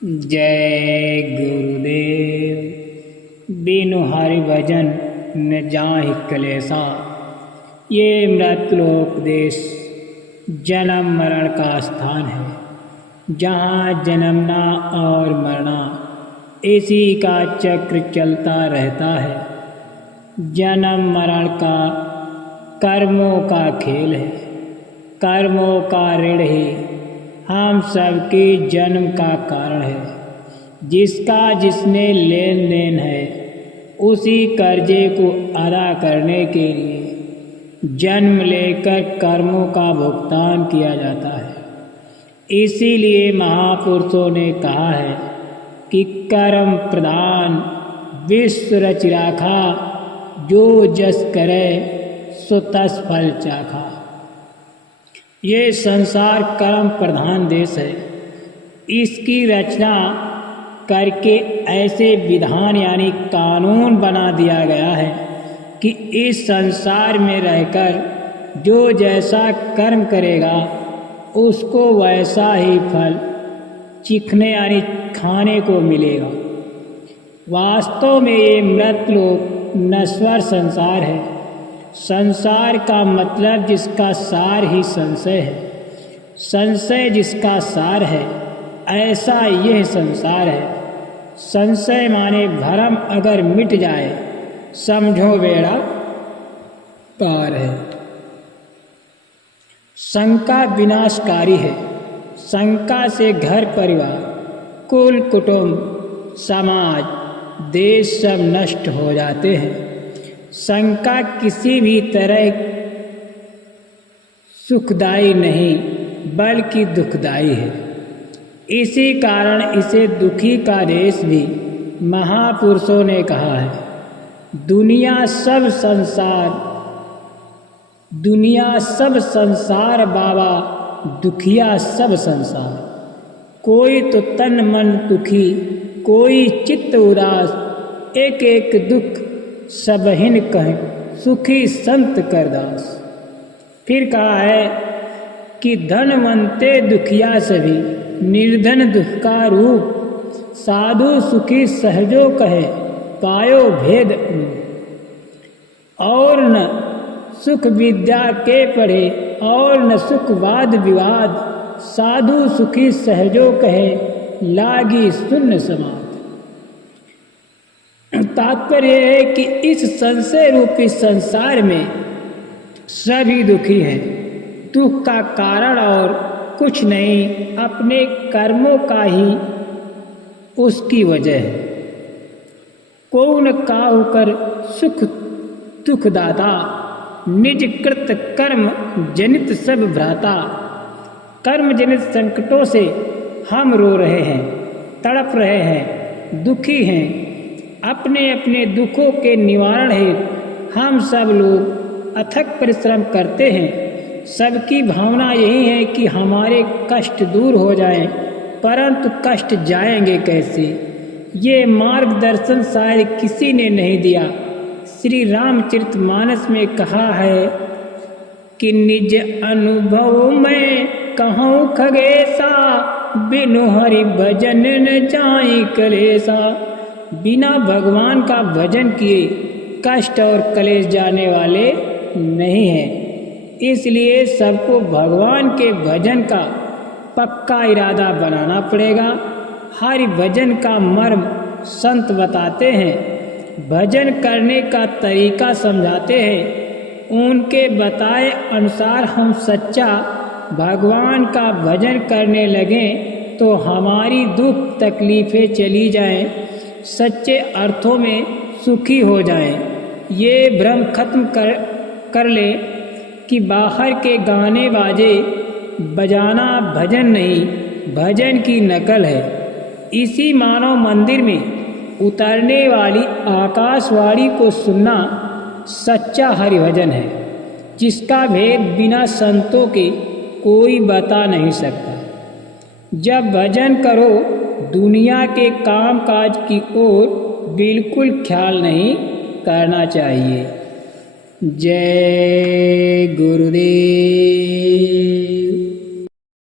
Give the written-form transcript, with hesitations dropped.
जय गुरुदेव। बिनु हरि भजन न जाहि कलेसा। ये मृतलोक देश जन्म मरण का स्थान है, जहाँ जन्मना और मरना इसी का चक्र चलता रहता है। जन्म मरण का कर्मों का खेल है, कर्मों का ऋण ही हम सबके जन्म का कारण है। जिसका जिसने लेन देन है, उसी कर्जे को अदा करने के लिए जन्म लेकर कर्मों का भुगतान किया जाता है। इसीलिए महापुरुषों ने कहा है कि कर्म प्रधान विश्व रच राखा, जो जस करे सो तस फल चाखा। ये संसार कर्म प्रधान देश है। इसकी रचना करके ऐसे विधान यानी कानून बना दिया गया है कि इस संसार में रहकर जो जैसा कर्म करेगा उसको वैसा ही फल चिखने यानी खाने को मिलेगा। वास्तव में ये मृतलोक नश्वर संसार है। संसार का मतलब जिसका सार ही संशय है, संशय जिसका सार है, ऐसा यह संसार है। संशय माने भरम अगर मिट जाए, समझो बेड़ा पार है। शंका विनाशकारी है। शंका से घर परिवार, कुल कुटुंब, समाज, देश सब नष्ट हो जाते हैं। शंका किसी भी तरह सुखदायी नहीं बल्कि दुखदायी है। इसी कारण इसे दुखी का देश भी महापुरुषों ने कहा है। दुनिया सब संसार बाबा, दुखिया सब संसार। कोई तो तन मन दुखी, कोई चित्त उदास, एक एक दुख सबहिन कहें सुखी संत करदास। फिर कहा है कि धनवंते दुखिया सभी, निर्धन दुख का रूप, साधु सुखी सहजो कहे पायो भेद। और न सुख विद्या के पढ़े और न सुख वाद विवाद, साधु सुखी सहजो कहे लागी शून्य समाज। तात्पर्य है कि इस संशय रूपी संसार में सभी दुखी हैं। दुख का कारण और कुछ नहीं, अपने कर्मों का ही उसकी वजह है। कौन काहू कर सुख दुख दाता, निज कृत कर्म जनित सब भ्राता। कर्म जनित संकटों से हम रो रहे हैं, तड़प रहे हैं, दुखी हैं। अपने अपने दुखों के निवारण हेतु हम सब लोग अथक परिश्रम करते हैं। सबकी भावना यही है कि हमारे कष्ट दूर हो जाएं, परंतु कष्ट जाएंगे कैसे, ये मार्गदर्शन शायद किसी ने नहीं दिया। श्री रामचरितमानस में कहा है कि निज अनुभव में कहूँ खगेसा, बिनु हरि भजन न जाई कलेसा। बिना भगवान का भजन किए कष्ट और कलेश जाने वाले नहीं हैं। इसलिए सबको भगवान के भजन का पक्का इरादा बनाना पड़ेगा। हरि भजन का मर्म संत बताते हैं, भजन करने का तरीका समझाते हैं। उनके बताए अनुसार हम सच्चा भगवान का भजन करने लगें तो हमारी दुख तकलीफ़ें चली जाएं, सच्चे अर्थों में सुखी हो जाएं। ये भ्रम खत्म कर ले कि बाहर के गाने बाजे बजाना भजन नहीं, भजन की नकल है। इसी मानव मंदिर में उतरने वाली आकाशवाणी को सुनना सच्चा हरिभजन है, जिसका भेद बिना संतों के कोई बता नहीं सकता। जब भजन करो, दुनिया के काम काज की ओर बिल्कुल ख्याल नहीं करना चाहिए। जय गुरुदेव।